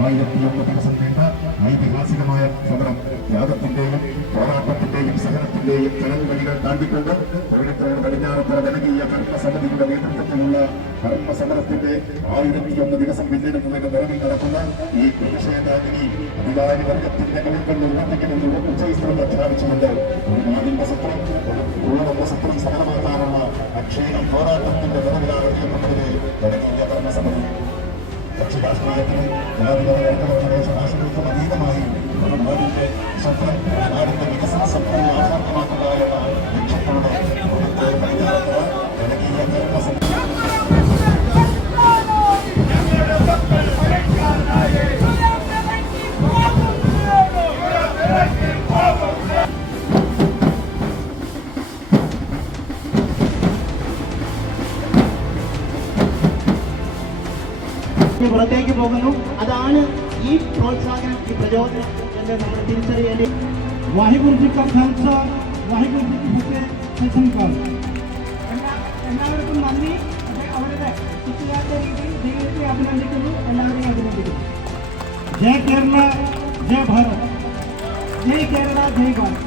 ആയിരത്തിയൊന്ന് ദിവസം നീണ്ട ഐതിഹാസികമായ സമരം ത്യാഗത്തിന്റെയും പോരാട്ടത്തിന്റെയും സഹനത്തിന്റെയും ചരൽ വഴികൾ താണ്ടിക്കൊണ്ട് കോഴിക്കോട് പടിഞ്ഞാറത്തറ ജനകീയ കർമ്മസമിതിയുടെ നേതൃത്വത്തിലുള്ള കർമ്മസമരത്തിന്റെ ആയിരത്തിയൊന്ന് ദിവസം പിന്നിടുന്നതിന്റെ നിലവിൽ നടക്കുന്ന ഈ പ്രതിഷേധാഗ്നി അധികാരി വർഗത്തിന്റെ കളിക്കൊണ്ട് ഉയർത്തിക്കണമെന്ന് ഉച്ചൈസ്ത്രം പ്രഖ്യാപിച്ചുകൊണ്ട് ഒരു നാടിന്റെ സ്വത്രം ഒരു പൂർണ സഹനമാക്കാനുള്ള അക്ഷീണം പോരാട്ടത്തിന്റെ നിലവിലാണ് രാഷ്ട്രീയത്തിന് ജാതിമത വർഗപക്ഷ ഭാഷകൾക്കും അതീതമായി പുറത്തേക്ക് പോകുന്നു അതാണ് ഈ പ്രോത്സാഹനം ഈ പ്രചോദനം എന്ന് നമ്മൾ തിരിച്ചറിയേണ്ടി വാഹിഗുർജി കംസ വാഹിഗുർജി എല്ലാവർക്കും നന്ദി അവരുടെ ചുറ്റുകാരുടെ രീതിയിൽ ദൈവത്തെ അഭിനന്ദിക്കുന്നു എല്ലാവരെയും അഭിനന്ദിക്കുന്നു ജയ് കേരള ജയ് ഭാരത് ജയ് കേരള ജയ് ഭാരത്